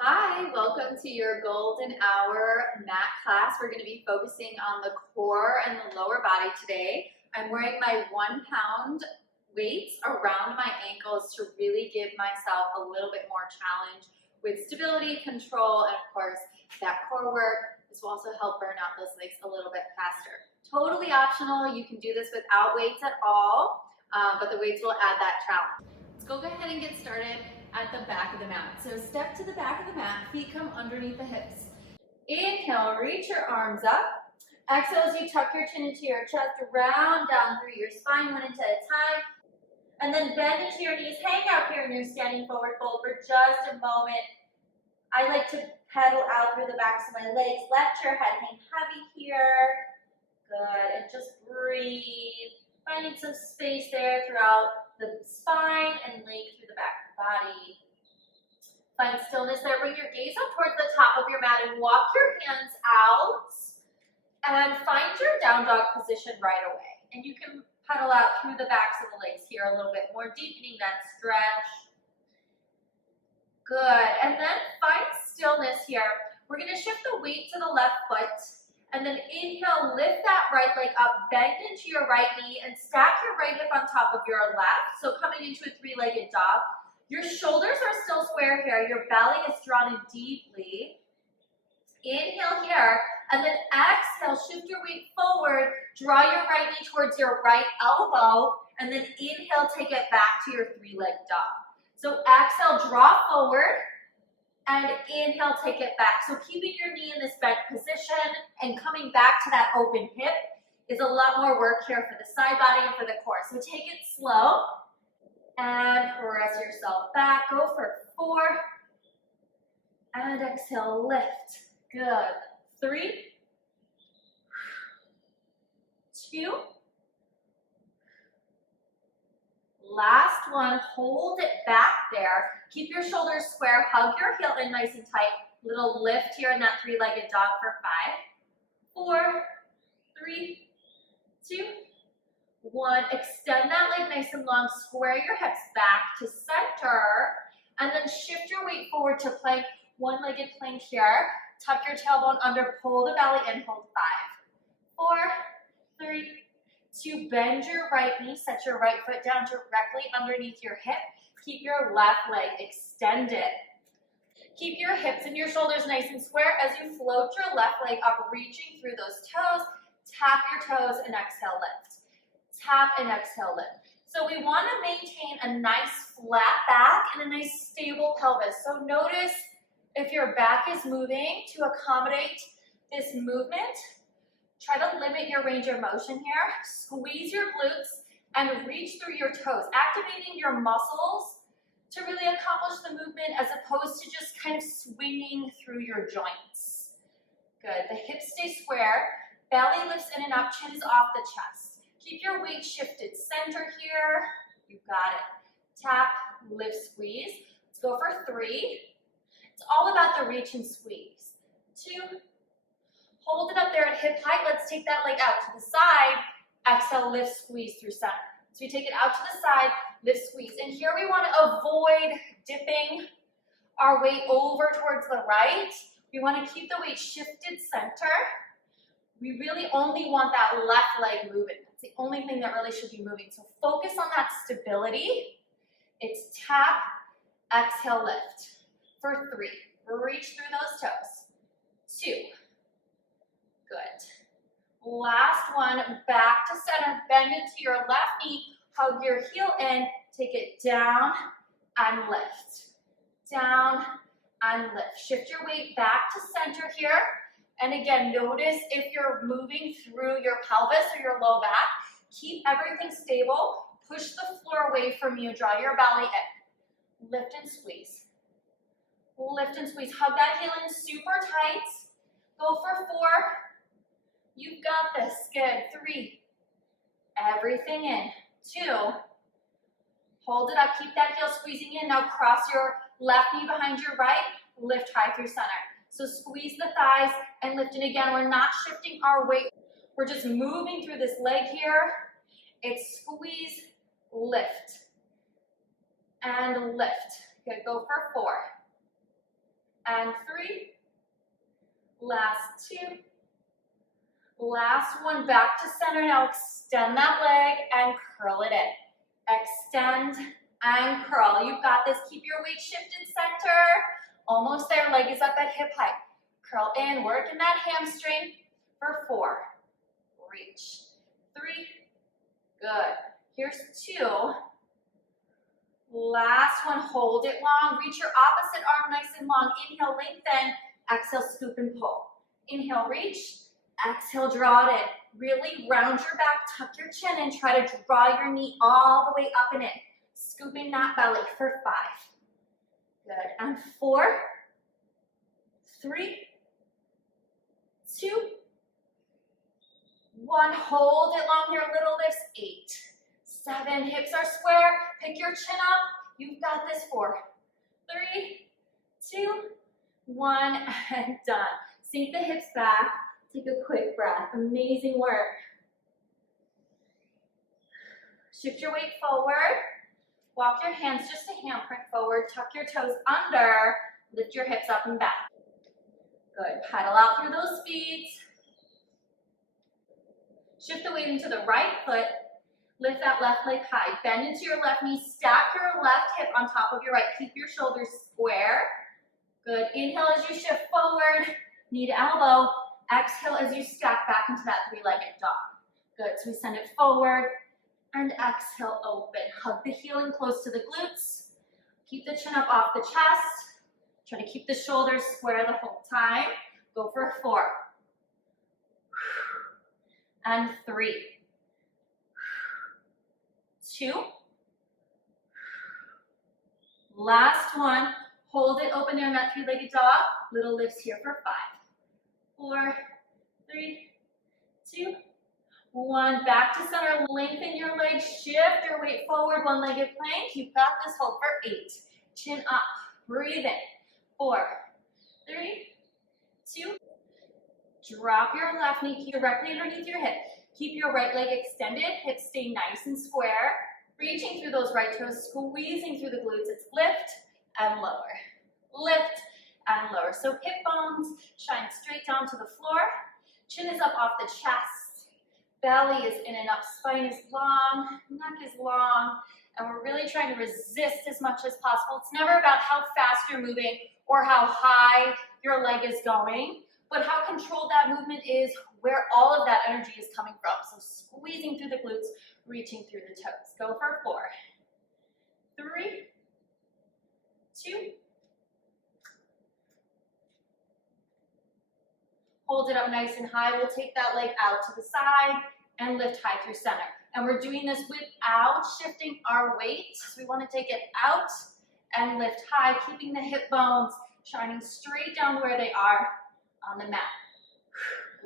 Hi, welcome to your golden hour mat class. We're going to be focusing on the core and the lower body today. I'm wearing my 1 pound weights around my ankles to really give myself a little bit more challenge with stability, control, and of course that core work. This will also help burn out those legs a little bit faster. Totally optional. You can do this without weights at all, but the weights will add that challenge. Let's go ahead and get started at the back of the mat. So step to the back of the mat, feet come underneath the hips. Inhale, reach your arms up. Exhale as you tuck your chin into your chest, round down through your spine, one inch at a time. And then bend into your knees, hang out here in your standing forward fold for just a moment. I like to pedal out through the backs of my legs. Let your head hang heavy here. Good, and just breathe. Finding some space there throughout the spine and length through the back of the body. Find stillness there. Bring your gaze up towards the top of your mat and walk your hands out. And find your down dog position right away. And you can pedal out through the backs of the legs here a little bit more, deepening that stretch. Good. And then find stillness here. We're going to shift the weight to the left foot. And then inhale, lift that right leg up, bend into your right knee, and stack your right hip on top of your left. So coming into a three-legged dog. Your shoulders are still square here. Your belly is drawn in deeply. Inhale here, and then exhale, shift your weight forward. Draw your right knee towards your right elbow, and then inhale, take it back to your three-legged dog. So exhale, draw forward. And inhale, take it back. So keeping your knee in this bent position and coming back to that open hip is a lot more work here for the side body and for the core. So take it slow and press yourself back. Go for 4. And exhale, lift. Good. 3, 2. Last one, hold it back there. Keep your shoulders square, hug your heel in nice and tight. Little lift here in that three-legged dog for 5, 4, 3, 2, 1. Extend that leg nice and long, square your hips back to center, and then shift your weight forward to plank, one-legged plank here. Tuck your tailbone under, pull the belly in, hold 5, 4, 3, 2, bend your right knee, set your right foot down directly underneath your hip. Keep your left leg extended. Keep your hips and your shoulders nice and square as you float your left leg up, reaching through those toes. Tap your toes and exhale, lift. Tap and exhale, lift. So we want to maintain a nice flat back and a nice stable pelvis. So notice if your back is moving to accommodate this movement. Try to limit your range of motion here. Squeeze your glutes and reach through your toes, activating your muscles to really accomplish the movement as opposed to just kind of swinging through your joints. Good. The hips stay square. Belly lifts in and up. Chin is off the chest. Keep your weight shifted. Center here. You got it. Tap, lift, squeeze. Let's go for 3. It's all about the reach and squeeze. 2. Hold it up there at hip height. Let's take that leg out to the side. Exhale, lift, squeeze through center. So we take it out to the side, lift, squeeze. And here we want to avoid dipping our weight over towards the right. We want to keep the weight shifted center. We really only want that left leg moving. That's the only thing that really should be moving. So focus on that stability. It's tap, exhale, lift. For 3, reach through those toes. 2. Good. Last one, back to center, bend into your left knee, hug your heel in, take it down and lift. Down and lift. Shift your weight back to center here. And again, notice if you're moving through your pelvis or your low back, keep everything stable. Push the floor away from you, draw your belly in. Lift and squeeze. Lift and squeeze. Hug that heel in super tight. Go for 4. You've got this. Good. 3. Everything in. 2. Hold it up. Keep that heel squeezing in. Now cross your left knee behind your right. Lift high through center. So squeeze the thighs and lift. And again, we're not shifting our weight. We're just moving through this leg here. It's squeeze, lift, and lift. Good. Go for 4. and 3. Last 2. Last one, back to center. Now extend that leg and curl it in. Extend and curl. You've got this. Keep your weight shifted center. Almost there. Leg is up at hip height. Curl in. Work in that hamstring for 4. Reach. 3. Good. Here's 2. Last one. Hold it long. Reach your opposite arm nice and long. Inhale, lengthen. Exhale, scoop and pull. Inhale, reach. Exhale, draw it in. Really round your back, tuck your chin, and try to draw your knee all the way up and in. Scooping that belly for 5. Good. And 4, 3, 2, 1. Hold it long here. Little lifts. 8, 7. Hips are square. Pick your chin up. You've got this. 4, 3, 2, 1, and done. Sink the hips back. Take a quick breath. Amazing work. Shift your weight forward. Walk your hands just a handprint forward. Tuck your toes under. Lift your hips up and back. Good. Pedal out through those feet. Shift the weight into the right foot. Lift that left leg high. Bend into your left knee. Stack your left hip on top of your right. Keep your shoulders square. Good. Inhale as you shift forward. Knee to elbow. Exhale as you stack back into that 3-legged dog. Good. So we send it forward and exhale, open. Hug the heel in close to the glutes. Keep the chin up off the chest. Try to keep the shoulders square the whole time. Go for 4. And 3. 2. Last one. Hold it open there in that 3-legged dog. Little lifts here for 5. 4, 3, 2, 1. Back to center. Lengthen your legs. Shift your weight forward. 1-legged plank. You've got this. Hold for 8. Chin up. Breathe in. 4, 3, 2. Drop your left knee directly underneath your hip. Keep your right leg extended. Hips stay nice and square. Reaching through those right toes. Squeezing through the glutes. It's lift and lower. Lift and lower. So hip bones shine straight down to the floor. Chin is up off the chest. Belly is in and up. Spine is long. Neck is long. And we're really trying to resist as much as possible. It's never about how fast you're moving or how high your leg is going, but how controlled that movement is, where all of that energy is coming from. So squeezing through the glutes, reaching through the toes. Go for 4, 3, 2. Hold it up nice and high. We'll take that leg out to the side and lift high through center. And we're doing this without shifting our weight. So we want to take it out and lift high, keeping the hip bones shining straight down where they are on the mat.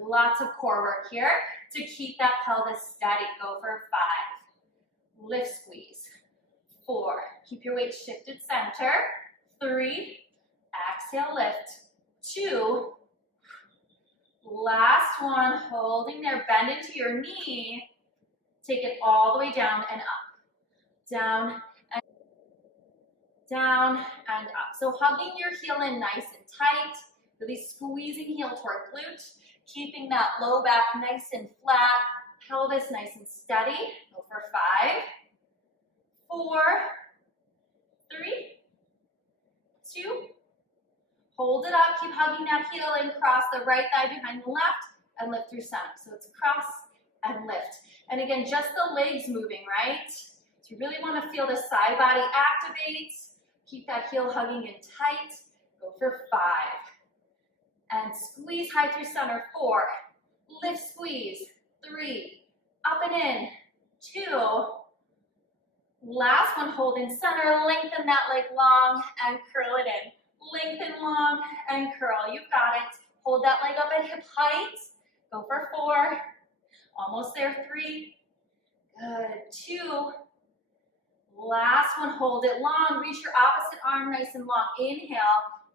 Lots of core work here to keep that pelvis steady. Go for 5. Lift, squeeze. 4. Keep your weight shifted center. 3. Exhale, lift. 2. Last one, holding there, bend into your knee. Take it all the way down and up. Down and down and up. So hugging your heel in nice and tight, really squeezing heel toward glute, keeping that low back nice and flat, pelvis nice and steady. Go for 5, 4, 3, 2, hold it up, keep hugging that heel and cross the right thigh behind the left and lift through center. So it's cross and lift. And again, just the legs moving, right? So you really want to feel the side body activate. Keep that heel hugging in tight. Go for 5. And squeeze high through center. 4. Lift, squeeze. 3. Up and in. 2. Last one, hold in center. Lengthen that leg long and curl it in. Lengthen long and curl. You've got it. Hold that leg up at hip height. Go for 4. Almost there. 3. Good. 2. Last one, hold it long. Reach your opposite arm nice and long. Inhale.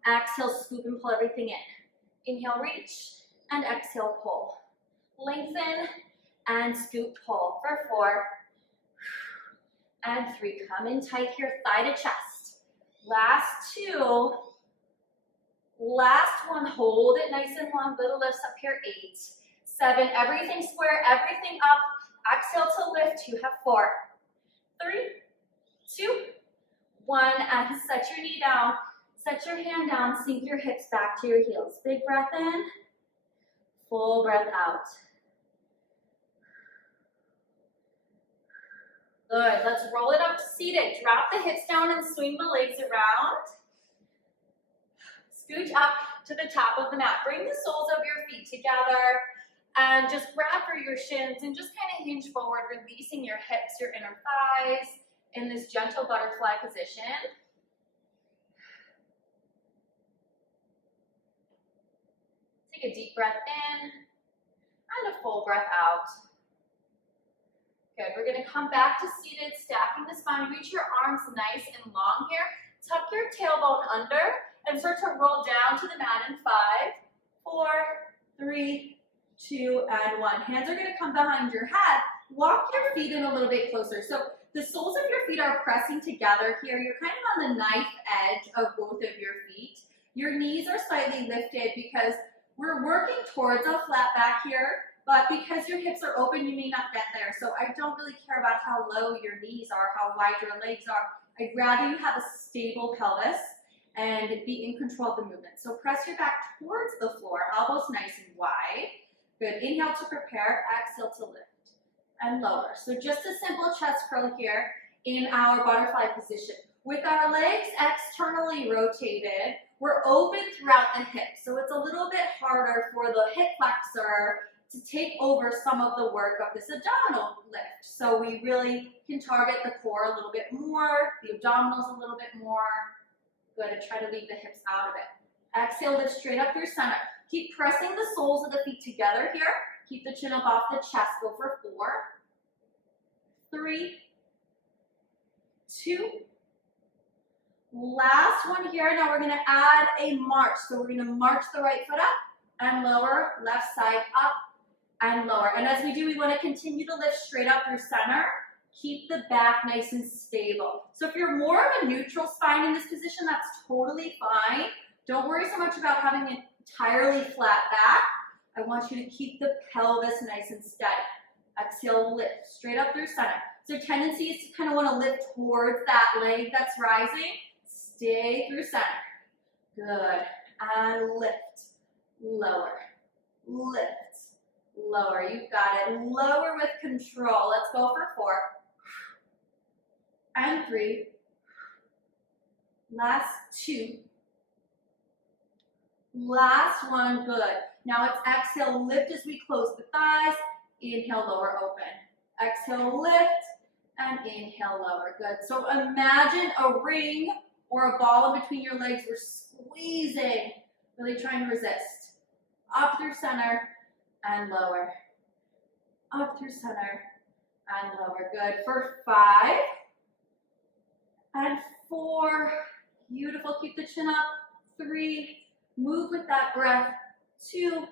Exhale, scoop and pull everything in. Inhale, reach. And exhale, pull. Lengthen and scoop, pull for 4. And 3. Come in tight here, thigh to chest. Last 2. Last one, hold it nice and long, little lifts up here, 8, 7, everything square, everything up. Exhale to lift, you have 4, 3, 2, 1, and set your knee down, set your hand down, sink your hips back to your heels. Big breath in, full breath out. Good, let's roll it up to seated. Drop the hips down and swing the legs around. Scooch up to the top of the mat. Bring the soles of your feet together and just grab for your shins and just kind of hinge forward, releasing your hips, your inner thighs in this gentle butterfly position. Take a deep breath in and a full breath out. Good, we're gonna come back to seated, stacking the spine. Reach your arms nice and long here. Tuck your tailbone under and start to roll down to the mat in 5, 4, 3, 2, and 1. Hands are gonna come behind your head. Walk your feet in a little bit closer. So the soles of your feet are pressing together here. You're kind of on the knife edge of both of your feet. Your knees are slightly lifted because we're working towards a flat back here, but because your hips are open, you may not get there. So I don't really care about how low your knees are, how wide your legs are. I'd rather you have a stable pelvis and be in control of the movement. So press your back towards the floor, elbows nice and wide. Good, inhale to prepare, exhale to lift and lower. So just a simple chest curl here in our butterfly position. With our legs externally rotated, we're open throughout the hips. So it's a little bit harder for the hip flexor to take over some of the work of this abdominal lift. So we really can target the core a little bit more, the abdominals a little bit more. Good, and try to leave the hips out of it. Exhale, lift straight up through center. Keep pressing the soles of the feet together here. Keep the chin up off the chest. Go for 4, 3, 2. Last one here. Now we're gonna add a march. So we're gonna march the right foot up and lower, left side up and lower. And as we do, we wanna continue to lift straight up through center. Keep the back nice and stable. So if you're more of a neutral spine in this position, that's totally fine. Don't worry so much about having an entirely flat back. I want you to keep the pelvis nice and steady. Exhale, lift straight up through center. So tendency is to kind of want to lift towards that leg that's rising. Stay through center. Good. And lift. Lower. Lift. Lower. You've got it. Lower with control. Let's go for 4. And 3. Last 2. Last one. Good. Now it's exhale, lift as we close the thighs. Inhale, lower, open. Exhale, lift, and inhale, lower. Good. So imagine a ring or a ball in between your legs. We're squeezing, really trying to resist. Up through center and lower. Up through center and lower. Good. For 5 and 4. Beautiful. Keep the chin up. 3. Move with that breath. 2.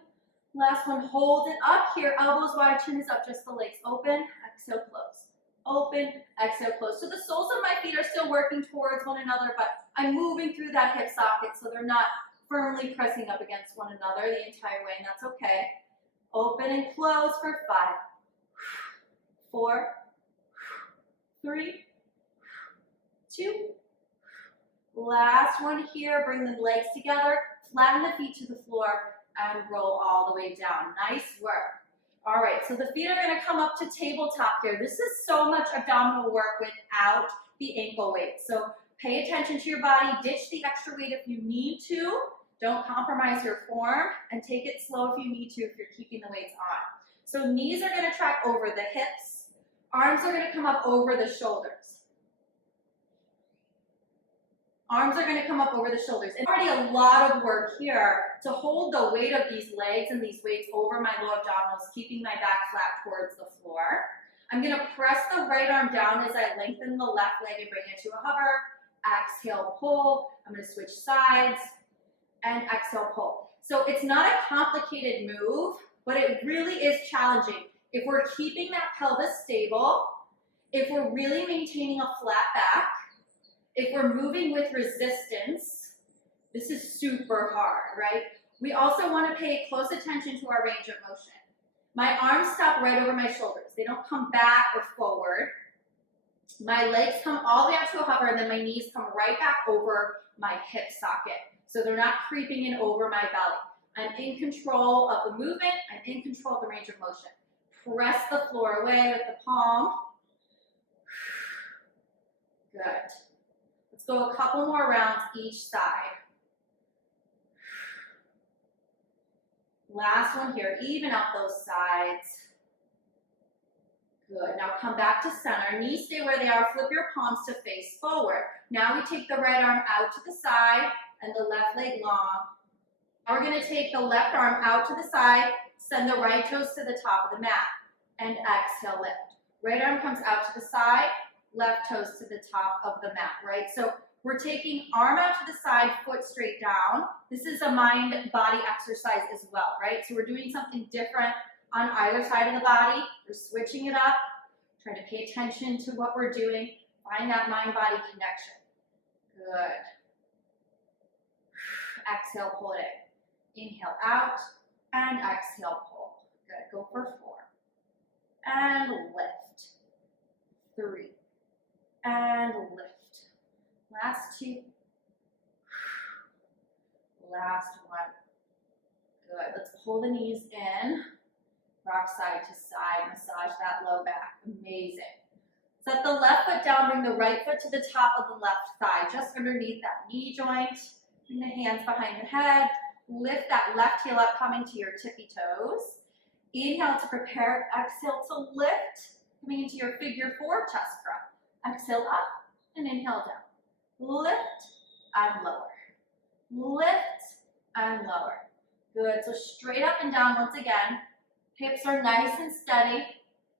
Last one, hold it up here, elbows wide, chin is up, just the legs open, exhale, close. Open, exhale, close. So the soles of my feet are still working towards one another, but I'm moving through that hip socket so they're not firmly pressing up against one another the entire way, and that's okay. Open and close for 5, 4, 3, 2. Last one here, bring the legs together, flatten the feet to the floor, and roll all the way down. Nice work. All right, so the feet are gonna come up to tabletop here. This is so much abdominal work without the ankle weight. So pay attention to your body, ditch the extra weight if you need to. Don't compromise your form, and take it slow if you need to if you're keeping the weights on. So knees are gonna track over the hips. Arms are gonna come up over the shoulders. Arms are going to come up over the shoulders. And already a lot of work here to hold the weight of these legs and these weights over my low abdominals, keeping my back flat towards the floor. I'm going to press the right arm down as I lengthen the left leg and bring it to a hover. Exhale, pull. I'm going to switch sides and exhale, pull. So it's not a complicated move, but it really is challenging. If we're keeping that pelvis stable, if we're really maintaining a flat back, if we're moving with resistance, This is super hard, right? We also want to pay close attention to our range of motion. My arms stop right over my shoulders. They don't come back or forward. My legs come all the way up to a hover, and then my knees come right back over my hip socket. So they're not creeping in over my belly. I'm in control of the movement. I'm in control of the range of motion. Press the floor away with the palm. Good. Let's go a couple more rounds each side. Last one here. Even out those sides. Good. Now come back to center. Knees stay where they are. Flip your palms to face forward. Now we take the right arm out to the side and the left leg long. Now we're going to take the left arm out to the side, send the right toes to the top of the mat, and exhale, lift. Right arm comes out to the side, left toes to the top of the mat, right? So we're taking arm out to the side, foot straight down. This is a mind-body exercise as well, right? So we're doing something different on either side of the body. We're switching it up, trying to pay attention to what we're doing, find that mind-body connection. Good. Exhale, pull it in. Inhale out, and exhale, pull. Good, go for 4. And lift. 3. And lift. Last 2. Last 1. Good, let's pull the knees in. Rock side to side, massage that low back. Amazing. Set the left foot down, bring the right foot to the top of the left thigh, just underneath that knee joint. Bring the hands behind the head. Lift that left heel up, coming to your tippy toes. Inhale to prepare. Exhale to lift, coming into your figure 4 chest crunch. Exhale up and inhale down. Lift and lower. Lift and lower. Good. So straight up and down once again. Hips are nice and steady.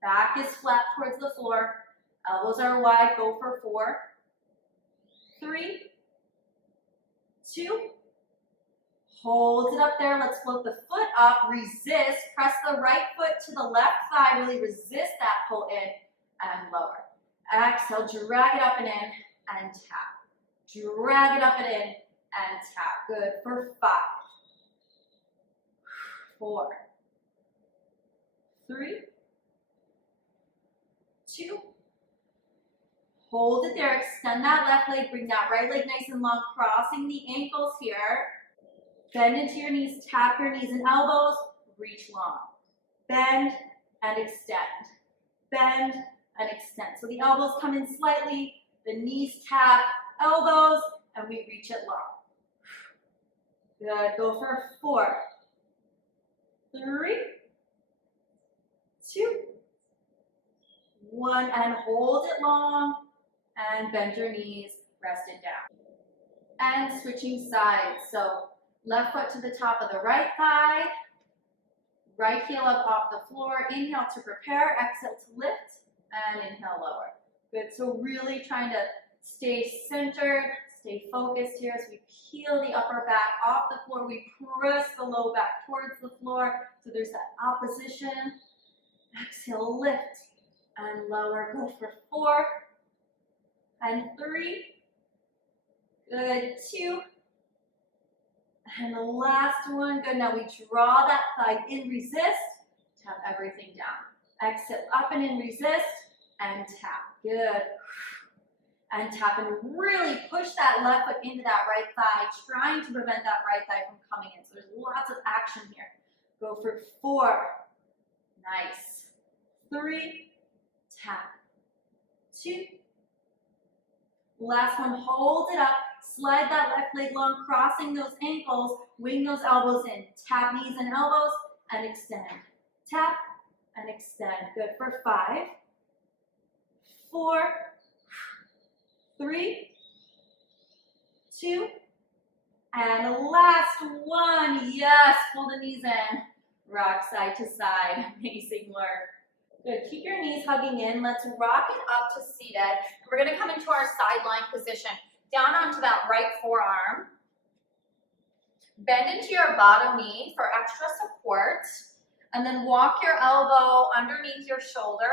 Back is flat towards the floor. Elbows are wide. Go for 4. 3, 2. Hold it up there. Let's float the foot up. Resist. Press the right foot to the left thigh. Really resist that pull in and lower. Exhale. Drag it up and in and tap. Drag it up and in and tap. Good. For 5, 4, 3, 2. Hold it there. Extend that left leg. Bring that right leg nice and long. Crossing the ankles here. Bend into your knees. Tap your knees and elbows. Reach long. Bend and extend. Bend and extend. So the elbows come in slightly. The knees tap. Elbows. And we reach it long. Good. Go for 4, 3, 2, 1. And hold it long. And bend your knees. Rest it down. And switching sides. So left foot to the top of the right thigh. Right heel up off the floor. Inhale to prepare. Exhale to lift. And inhale, lower. Good. So really trying to stay centered, stay focused here as we peel the upper back off the floor. We press the low back towards the floor. So there's that opposition. Exhale, lift and lower. Go for 4 and 3. Good. 2. And the last one. Good. Now we draw that thigh in, resist. Tap everything down. Exhale up and in, resist. And tap. Good. And tap and really push that left foot into that right thigh, trying to prevent that right thigh from coming in. So there's lots of action here. Go for 4. Nice. 3. Tap. 2. Last one. Hold it up. Slide that left leg long, crossing those ankles. Wing those elbows in. Tap knees and elbows and extend. Tap and extend. Good. For 5, 4, 3, 2, and last one. Yes, pull the knees in. Rock side to side. Amazing work. Good. Keep your knees hugging in. Let's rock it up to seated. We're going to come into our sideline position. Down onto that right forearm. Bend into your bottom knee for extra support. And then walk your elbow underneath your shoulder.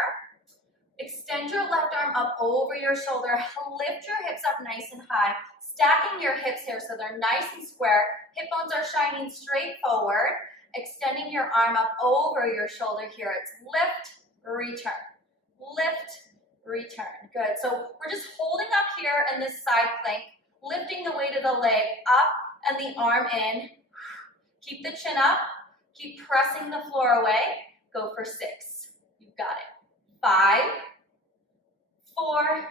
Extend your left arm up over your shoulder. Lift your hips up nice and high. stacking your hips here so they're nice and square. Hip bones are shining straight forward. Extending your arm up over your shoulder here. It's lift, return. Lift, return. Good. So we're just holding up here in this side plank, lifting the weight of the leg up and the arm in. Keep the chin up. Keep pressing the floor away. Go for 6. You've got it. 5, 4,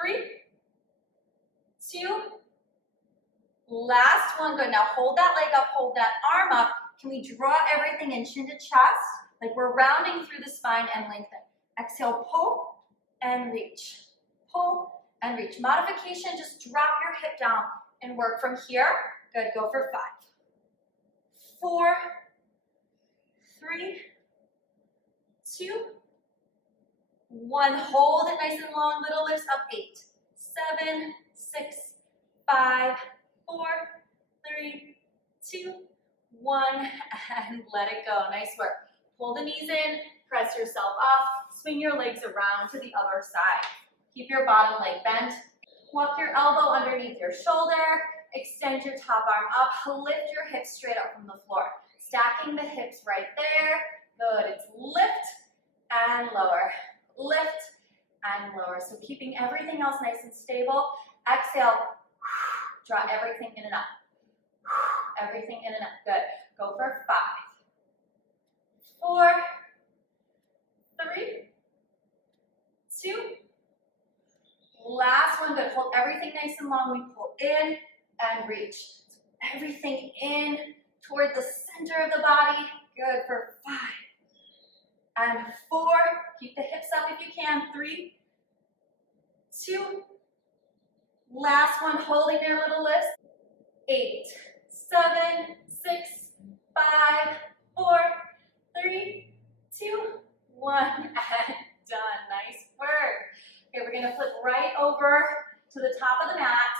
3, 2. Last one. Good. Now hold that leg up. Hold that arm up. Can we draw everything in chin to chest? Like we're rounding through the spine and lengthen. Exhale, pull and reach. Pull and reach. Modification, just drop your hip down and work from here. Good, go for 5, 4, 3, 2, 1. Hold it nice and long, little lifts up. 8, 7, 6, 5, 4, 3, 2, 1, and let it go. Nice work. Pull the knees in, press yourself up, swing your legs around to the other side. Keep your bottom leg bent. Walk your elbow underneath your shoulder, extend your top arm up, lift your hips straight up from the floor. Stacking the hips right there. Good, it's lift and lower, lift and lower. So keeping everything else nice and stable. Exhale, draw everything in and up. Everything in and up, good. Go for 5, 4, 3, 2. Last one, good. Hold everything nice and long. We pull in and reach. Everything in toward the center of the body. Good for 5 and 4. Keep the hips up if you can. 3, 2. Last one, holding their little lifts. 8, 7, 6, 5, 4, 3, 2, 1, and done. Nice work. Okay, we're gonna flip right over to the top of the mat.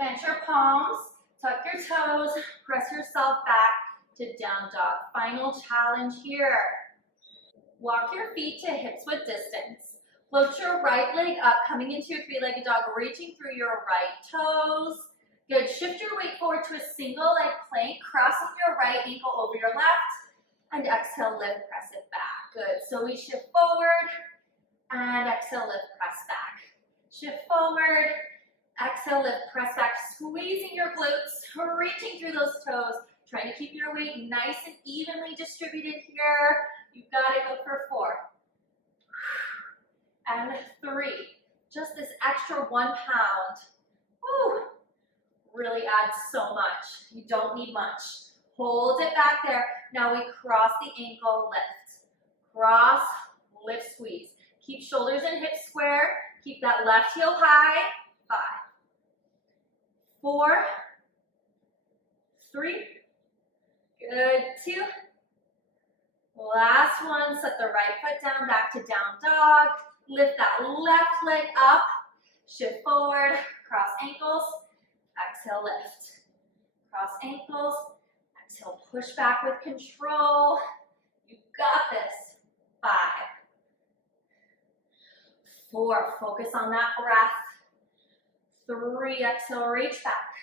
Bend your palms, tuck your toes, press yourself back to down dog. Final challenge here. Walk your feet to hips width distance. Float your right leg up, coming into your 3-legged dog, reaching through your right toes. Good, shift your weight forward to a single leg plank, crossing your right ankle over your left, and exhale, lift, press it back. Good, so we shift forward, and exhale, lift, press back. Shift forward, exhale, lift, press back, squeezing your glutes, reaching through those toes, trying to keep your weight nice and evenly distributed here. You've got it, go for 4, and 3. Just this extra 1 pound. Woo! Really adds so much. You don't need much. Hold it back there. Now we cross the ankle, lift. Cross, lift, squeeze. Keep shoulders and hips square. Keep that left heel high. 5, 4, 3, good, 2. Last one, set the right foot down, back to down dog. Lift that left leg up. Shift forward, cross ankles. Exhale, lift. Cross ankles. Exhale, push back with control. You got this. 5, 4, focus on that breath. 3, exhale, reach back.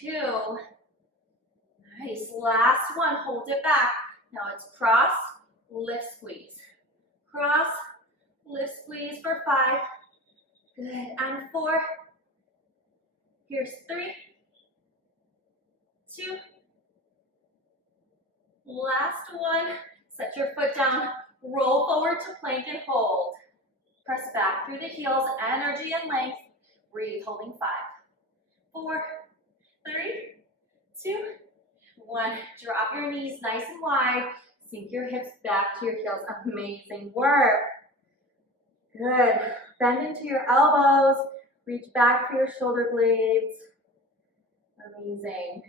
2, nice. Last one, hold it back. Now it's cross, lift, squeeze. Cross, lift, squeeze for 5. Good, and 4. Here's 3, 2. Last one. Set your foot down, roll forward to plank and hold. Press back through the heels, energy and length. Breathe, holding 5, 4, 3, 2, 1. Drop your knees nice and wide. Sink your hips back to your heels. Amazing work. Good. Bend into your elbows. Reach back for your shoulder blades. Amazing.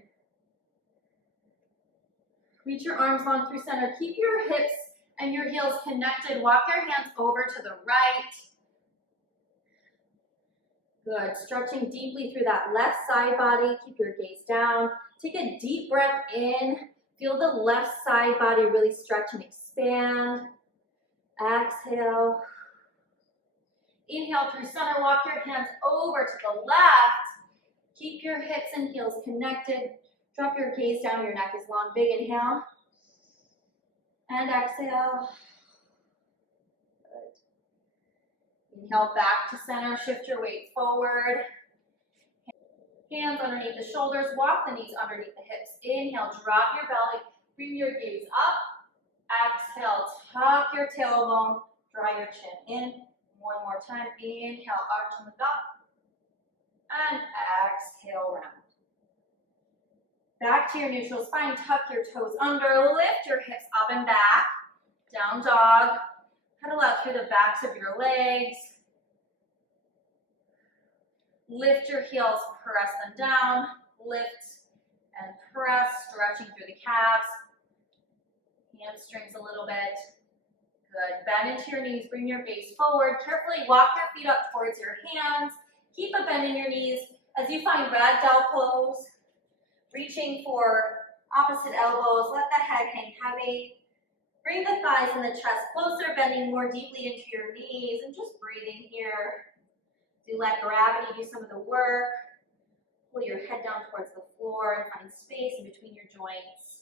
Reach your arms long through center. Keep your hips and your heels connected. Walk your hands over to the right. Good. Stretching deeply through that left side body. Keep your gaze down. Take a deep breath in. Feel the left side body really stretch and expand. Exhale. Inhale through center. Walk your hands over to the left. Keep your hips and heels connected. Drop your gaze down, your neck is long. Big inhale. And exhale. Good. Inhale back to center, shift your weight forward. Hands underneath the shoulders, walk the knees underneath the hips. Inhale, drop your belly, bring your gaze up. Exhale, tuck your tailbone, draw your chin in. One more time, inhale, arch and look up. And exhale, round. Back to your neutral spine, tuck your toes under, lift your hips up and back. Down dog, pedal out through the backs of your legs. Lift your heels, press them down, lift and press, stretching through the calves. Hamstrings a little bit. Good. Bend into your knees, bring your gaze forward. Carefully walk your feet up towards your hands. Keep a bend in your knees as you find Ragdoll Pose. Reaching for opposite elbows, let the head hang heavy. Bring the thighs and the chest closer, bending more deeply into your knees and just breathing here. Do let gravity do some of the work. Pull your head down towards the floor and find space in between your joints.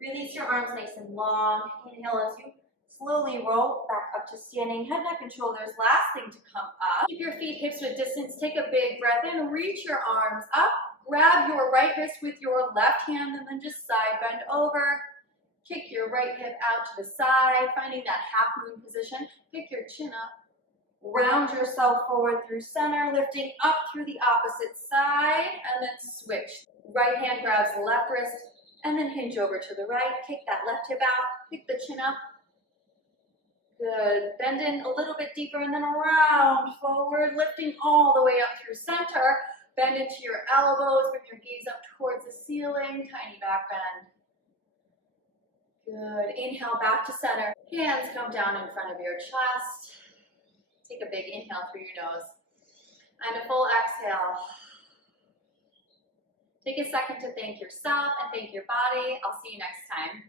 Release your arms nice and long. Inhale as you slowly roll back up to standing. Head, neck, and shoulders. Last thing to come up. Keep your feet hips width distance. Take a big breath in. Reach your arms up. Grab your right wrist with your left hand and then just side bend over. Kick your right hip out to the side, finding that half moon position. Pick your chin up. Round yourself forward through center, lifting up through the opposite side, and then switch. Right hand grabs the left wrist, and then hinge over to the right. Kick that left hip out, pick the chin up. Good. Bend in a little bit deeper, and then around forward, lifting all the way up through center. Bend into your elbows, bring your gaze up towards the ceiling, tiny back bend. Good. Inhale back to center. Hands come down in front of your chest. Take a big inhale through your nose. And a full exhale. Take a second to thank yourself and thank your body. I'll see you next time.